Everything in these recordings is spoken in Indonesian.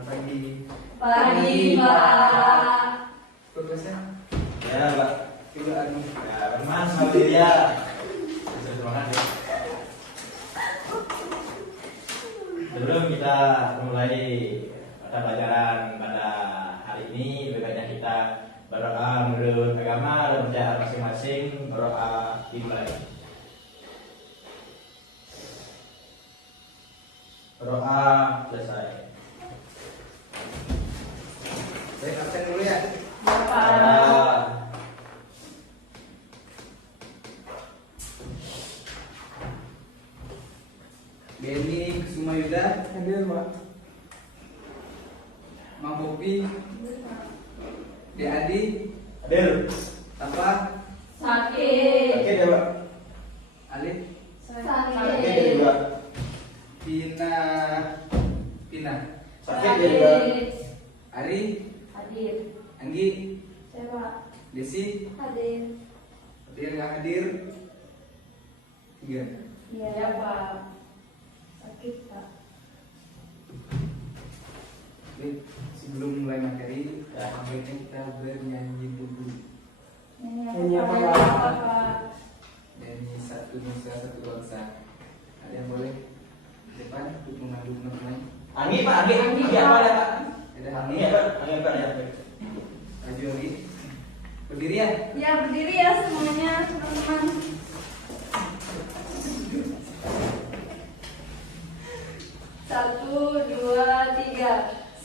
Pagi. Pagi, Pak. Progresnya? Ya, Pak. Coba anu. Ya, Mas, sambil ya. Terima kasih. Sebelum kita mulai pada pelajaran pada hari ini, berikutnya kita berdoa menurut agama dan percayaan masing-masing, berdoa dimulai. Berdoa selesai. Baik, absen dulu ya. Bapak. Benny Kusumayuda. Hadir, Pak. Mang Bopi. De Adi. Hadir. Apa? Sakit. Oke deh, Pak. Alif. Sakit deh, Pak. Pina. Pina. Sakit deh, Pak. Ari. Hadir. Anggi. Siapa? Desi. Hadir. Hadir nggak hadir? 3. Iya, Pak. Sakit, Pak. Baik, sebelum mulai materi, Ya. sebaiknya kita bernyanyi dulu. Ini apa, Pak? Nyanyi Satu Nusa Satu Bangsa. Ada yang boleh depan untuk memandu teman-teman? Anggi, Pak. Anggi apa ada, Pak? Ada Anggi Anggi, apa? Anggi apa ya? Maju Anggi. Berdiri ya. Ya, berdiri ya semuanya, teman-teman. Satu, dua, tiga.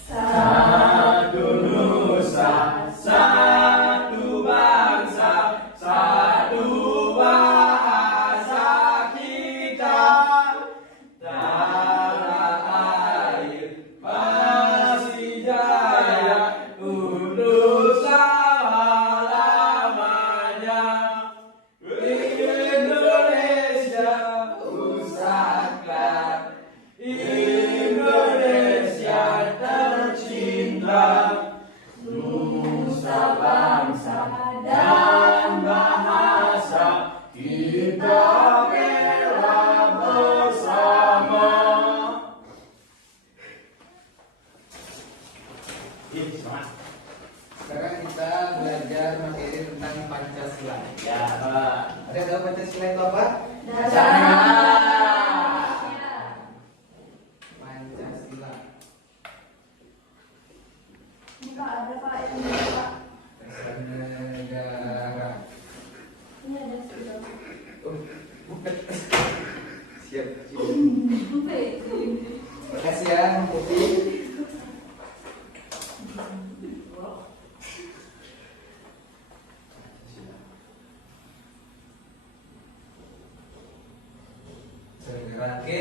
Satu nusa, satu bangsa, satu bahasa kita. Tanah air masih jaya untuk selama-lamanya. Indonesia pusaka, Indonesia tercinta, nusa bangsa dan bahasa kita bela bersama. Sekarang kita belajar materi tentang Pancasila. Ya, Pak. Ada yang tahu Pancasila itu apa? Dasar. Pancasila. Ini Pak, ada Pak yang ini, Pak. Dasar negara. Ini ada sudah. Oh, bukan. Siap. Terima kasih ya, Mang Popi. Negara, oke.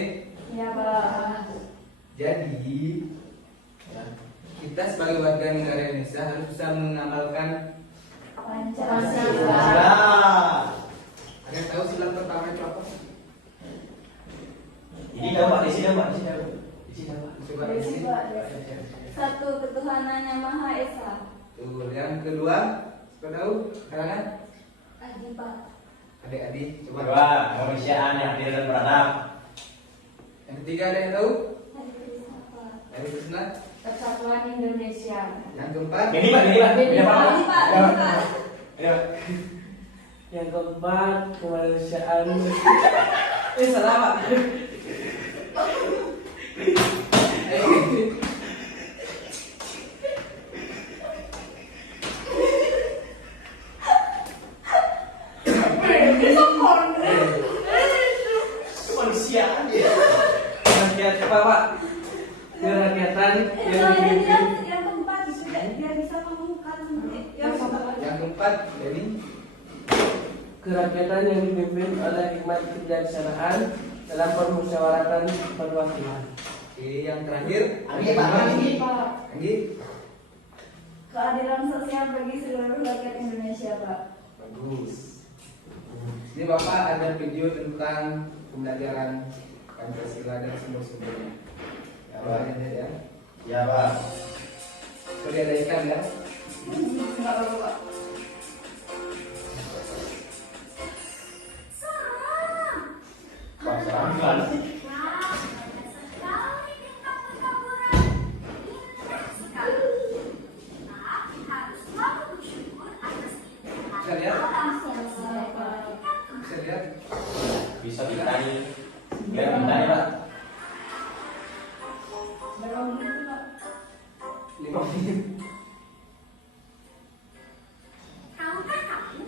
Ya, Pak. Jadi kita sebagai warga negara Indonesia harus bisa mengamalkan. Pancasila. Ada yang tahu sila pertama itu apa? Ini tahu Pak, di sini Pak, di sini Pak. Di sini Pak. Coba Desi, isi. Pak, Desi. Satu, ketuhanan yang Maha Esa. Tuh, yang kedua, siapa tahu? Kalangan Adi, Pak. adik-adik, coba. Kedua, kemanusiaan yang adil dan beradab. Yang ketiga ada yang tahu? Adi Krishna, Pak. Dari Krishna. Persatuan Indonesia. Yang keempat, Ini Pak, ini Pak. Ini apa, Pak? Ini, Pak. Ini, Pak. Ini Pak. Yang keempat, kemanusiaan. salah Pak. Kemanusiaan ya. Kemanusiaan apa Pak? Kerakyatan yang Yang dipimpin. keempat juga dia bisa mengungkap yang Yang keempat, ini Kerakyatan yang dipimpin oleh hikmat kebijaksanaan dalam permusyawaratan perwakilan. oke, yang terakhir, Anggi, Pak, Anggi. Pak. Anggi. Keadilan sosial bagi seluruh rakyat Indonesia, Pak. Bagus. Ini Bapak ada video tentang pembelajaran Pancasila dan sumber-sumbernya. Ya, Pak, ini ya. Ya Pak. Sorry ada ikan ya. Enggak apa-apa, Pak. Pak, Berapa menit Pak? 5 menit. Tahukah kamu,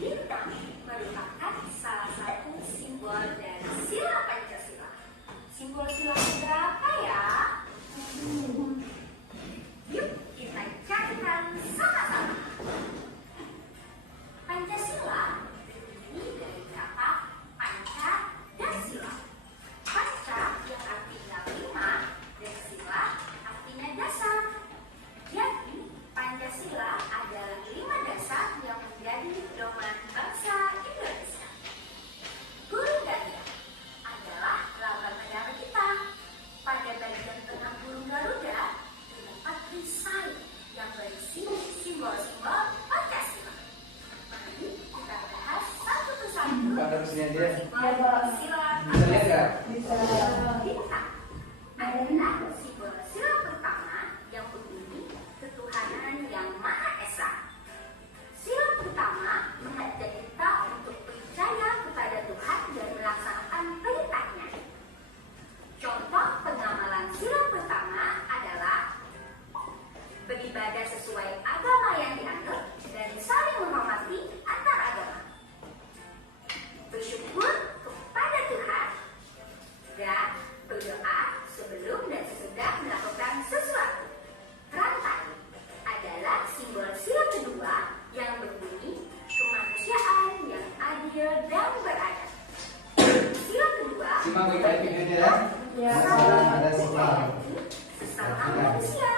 bintang merupakan salah satu simbol dari sila Pancasila. Simbol sila berapa ya? Yuk kita carikan sama-sama. Pancasila terdiri dari kata panca dan sila. Panca yang artinya lima dan sila artinya dasar. Jadi Pancasila adalah 5 dasar yang menjadi pedoman bangsa Indonesia. Guru Garuda adalah lambang negara kita. Pada bagian tengah burung Garuda terdapat perisai yang berisi simbol-simbol Pancasila. Mari kita bahas satu persatu Pak, ada mesinnya dia. simbol Pancasila. Bisa lihat nggak? Bisa. Bintang adalah simbol sila pertama yang berbunyi ketuhanan yang Maha Esa. Sila pertama mengajak kita untuk percaya kepada Tuhan dan melaksanakan perintahnya. Contoh pengamalan sila pertama adalah beribadah sesuai agama yang dianut dan saling menghormati antar agama. Bersyukur kepada Tuhan dan berdoa sebelum dan sesudah melakukan sesuatu. Rantai adalah simbol sila kedua yang berbunyi kemanusiaan yang adil dan beradab. Sila kedua Simak baik-baik videonya ya. Ya. Ada simak. sesama manusia.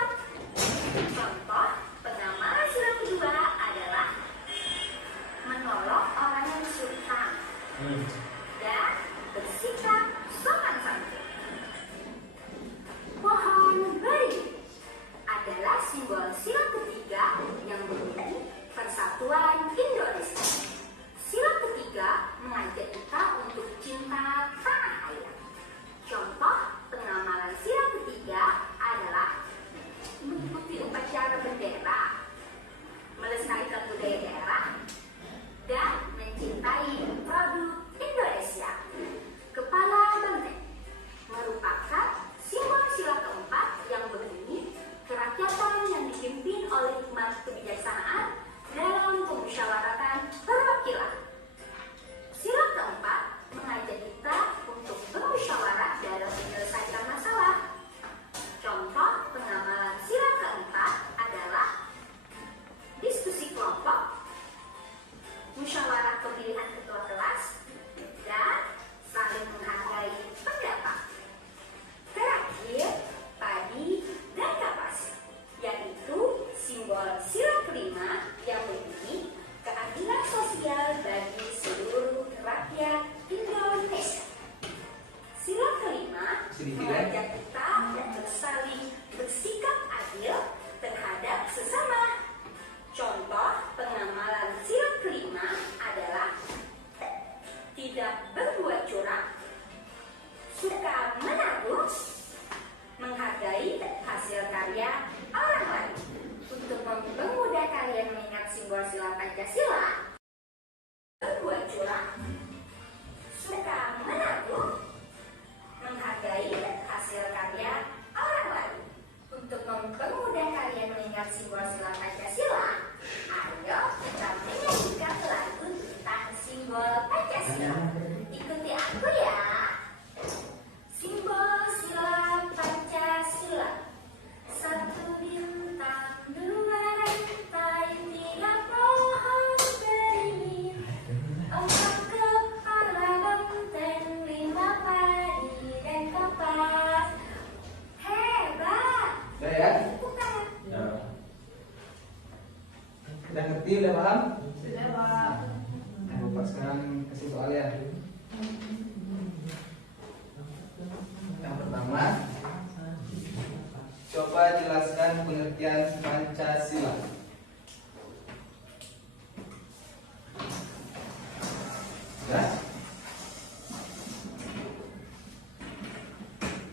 Contoh pengamalan sila kedua adalah menolong orang yang kesulitan dan bersikap sopan santun. Pohon beringin adalah simbol sila ketiga yang berbunyi Persatuan Indonesia. Sila ketiga mengajak kita untuk cinta tanah air. Contoh pengamalan sila ketiga adalah mengikuti upacara bendera, melestarikan budaya daerah, dan mencintai produk Indonesia. Kepala Banteng merupakan simbol sila keempat yang berbunyi kerakyatan yang dipimpin oleh hikmat kebijaksanaan dalam pemusyawaratan perwakilan. Sila keempat mengajak kita untuk bermusyawarah dalam menyelesaikan masalah. Contoh pengamalan sila keempat adalah diskusi kelompok, musyawarah pemilihan ketua kelas, dan saling menghargai pendapat. Terakhir, padi dan kapas, yaitu simbol sila kelima yang berbunyi keadilan sosial bagi seluruh rakyat Indonesia. Sila kelima Sedikit, ya. mengajak kita untuk saling bersikap adil terhadap sesama. Contoh pengamalan sila kelima adalah tidak berbuat curang, suka menabung, menghargai hasil karya orang lain. Untuk mempermudah kalian mengingat simbol sila Pancasila, berbuat curang, suka menabung, menghargai hasil karya orang lain. Untuk mempermudah kalian mengingat simbol sila Pancasila, ayo kita menyanyikan lagu tentang simbol Pancasila. Ikuti aku ya. Simbol sila Pancasila, satu bintang, dua rantai, tiga pohon beringin, empat kepala benteng, lima padi dan kapas. Hebat! Udah ya? Bukan. Udah ngerti, udah paham? Sudah Pak. Nah, Bapak sekarang kasih soal ya. Yang pertama, coba jelaskan pengertian Pancasila. Ya.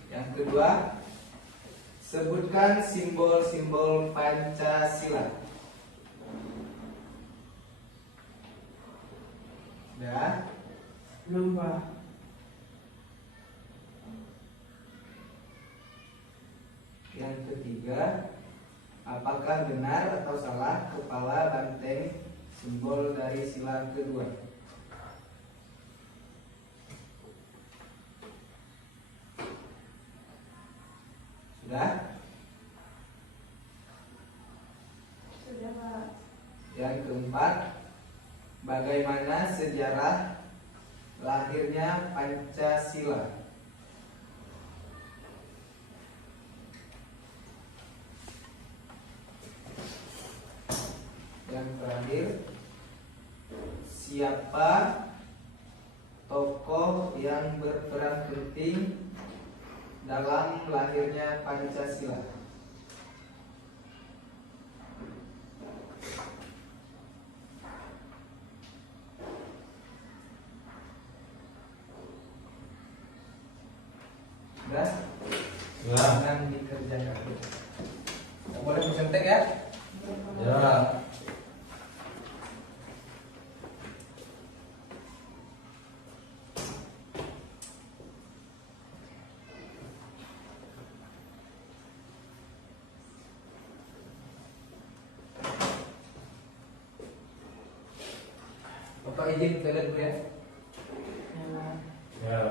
Yang kedua, sebutkan simbol-simbol Pancasila. Ya. Belum Pak. Yang ketiga, apakah benar atau salah kepala banteng simbol dari sila kedua? Sudah? Sudah, Pak. Yang keempat, bagaimana sejarah lahirnya Pancasila? Yang terakhir, siapa tokoh yang berperan penting dalam lahirnya Pancasila? Sudah? Jangan dikerjakan. Tidak boleh mencontek ya? Ya. Bapak izin ke toilet dulu ya. Ya.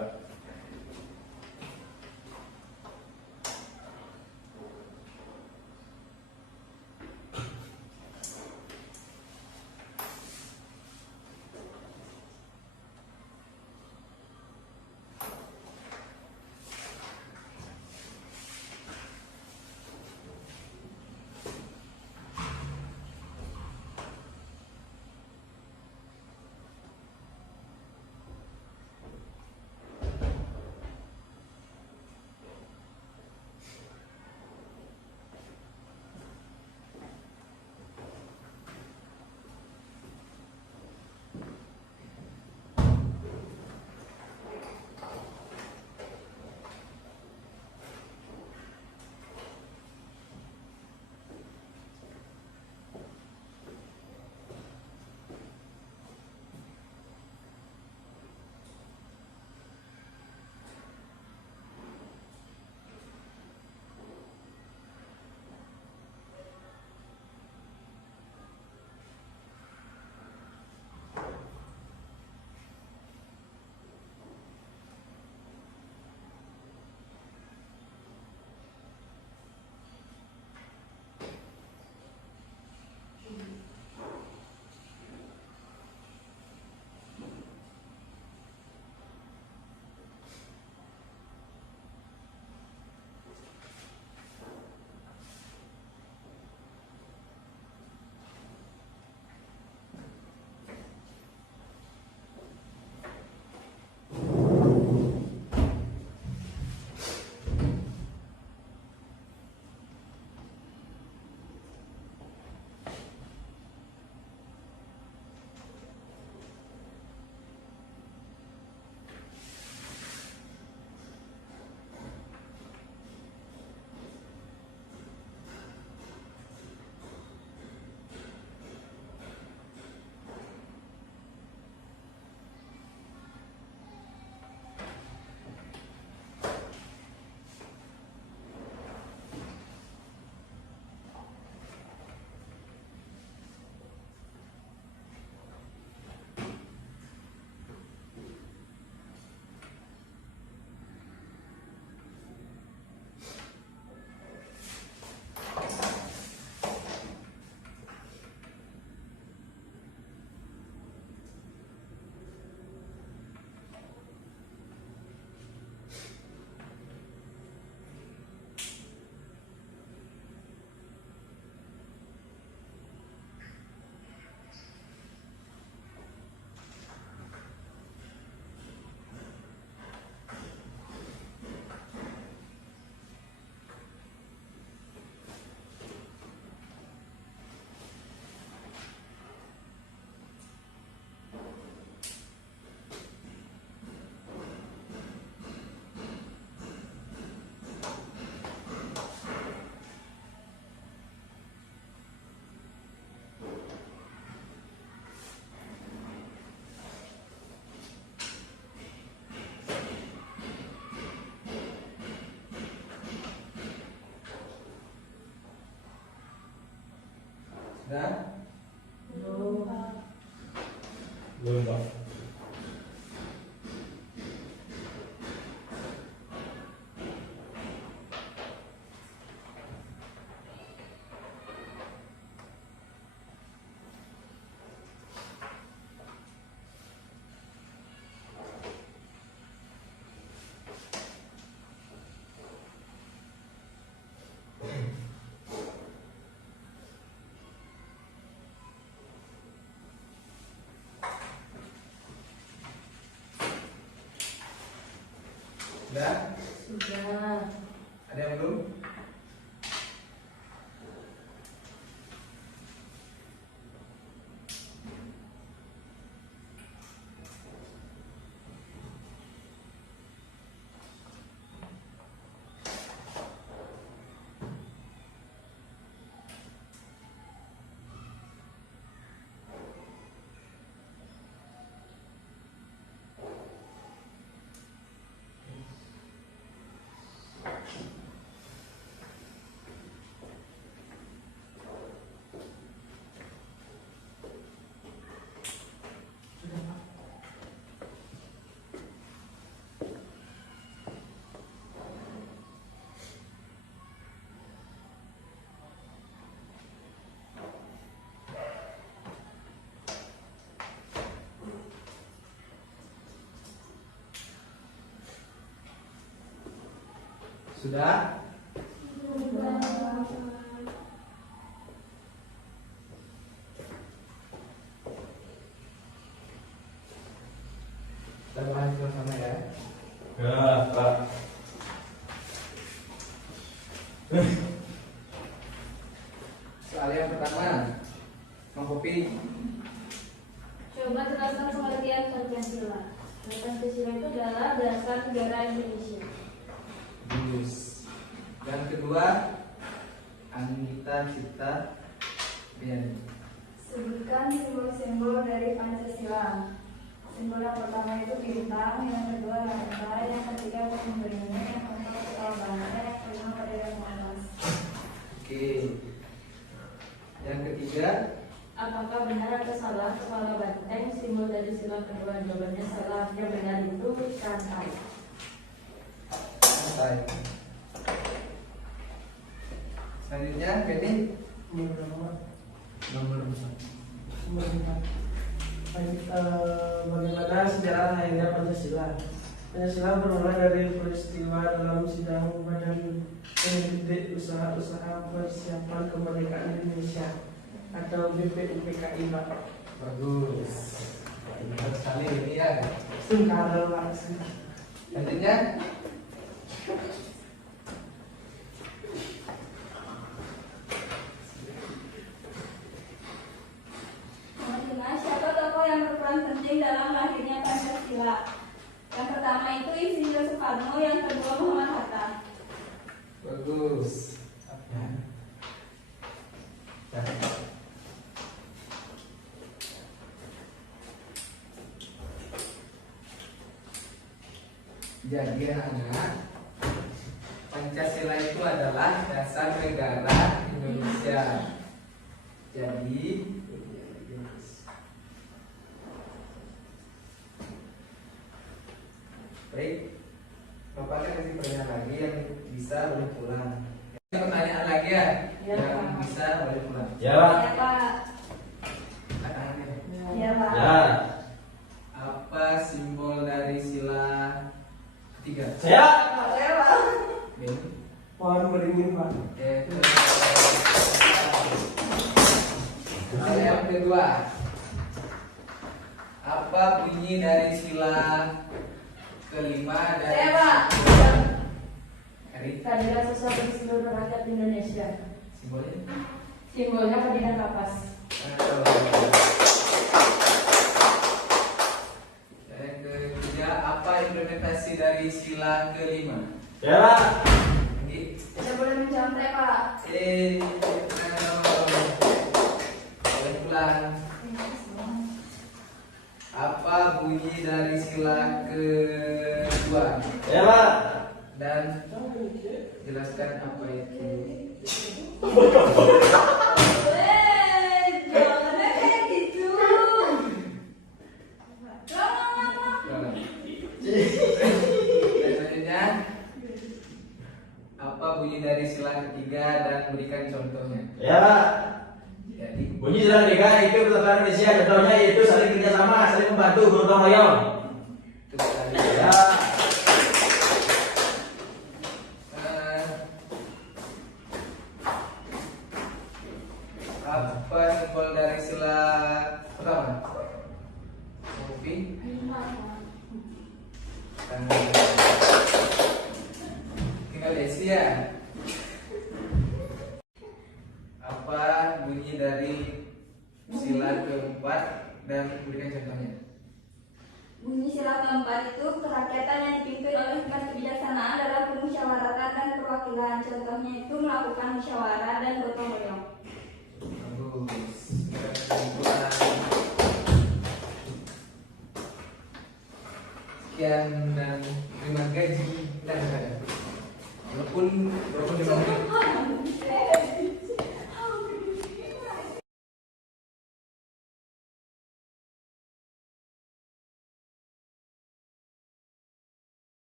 Dah? Belum, Pak. Dah? Sudah. Ada yang belum? Sudah? Kita bahas sama ya. Ya, Pak. Soal yang pertama, Bang Kopi. Coba jelaskan pengertian Pancasila. Pancasila itu adalah dasar negara Indonesia. Bagus. Yang kedua, Anita Cipta Bian. Sebutkan simbol-simbol dari Pancasila. Simbol yang pertama itu bintang, yang kedua rantai, yang ketiga pemberiannya, yang keempat kepala bangsa, yang kelima pada yang atas. Oke. Yang ketiga, Apakah benar atau salah kepala banteng simbol dari sila kedua? Jawabannya salah. Yang benar itu rantai. selesai. Selanjutnya, Betty. Nomor 4. Bagaimana sejarah lahirnya Pancasila? Pancasila bermula dari peristiwa dalam sidang Badan Pendidik Usaha-Usaha Persiapan Kemerdekaan Indonesia atau BPUPKI, Pak. Bagus. Pintar sekali ini ya. Sekarang langsung. Selanjutnya, Siapa tokoh yang berperan penting dalam lahirnya Pancasila? Yang pertama itu Insinyur Soekarno, yang kedua Muhammad Hatta. bagus. Jadi anak, Pancasila itu adalah dasar negara Indonesia. Jadi baik, Bapak akan kasih pertanyaan lagi yang bisa boleh pulang. Pertanyaan lagi ya, Ya, yang Pak. bisa boleh pulang. Ya, Pak. Ya Pak. Tangannya. Ya Pak. Ya. Apa simbol dari sila ketiga? Saya. Ya Pak. Ben. Pohon beringin, Pak. Itu. Yang kedua, apa bunyi dari sila kelima dari Saya Pak. Hari Keadilan sosial bagi seluruh rakyat Indonesia. simbolnya? Simbolnya keadilan kapas. Yang ketiga, apa implementasi dari sila kelima? Ya, Pak. Ini Saya boleh mencontek Pak. boleh pulang. Apa bunyi dari sila kedua? Ya, Pak. Dan jelaskan apa itu. bunyi dari sila ketiga dan berikan contohnya. Ya Pak. Jadi Bunyi sila ketiga itu Persatuan Indonesia. Contohnya yaitu saling kerjasama, saling membantu, gotong royong. itu tadi. Ya. Apa simbol dari sila pertama? Kopi. Tinggal Desi ya. Apa bunyi dari sila keempat dan berikan contohnya? Bunyi sila keempat itu kerakyatan yang dipimpin oleh hikmat kebijaksanaan dalam permusyawaratan dan perwakilan. Contohnya itu melakukan musyawarah dan gotong royong. Bagus. Kesimpulan. Sekian dan terima gaji dan walaupun 5 menit.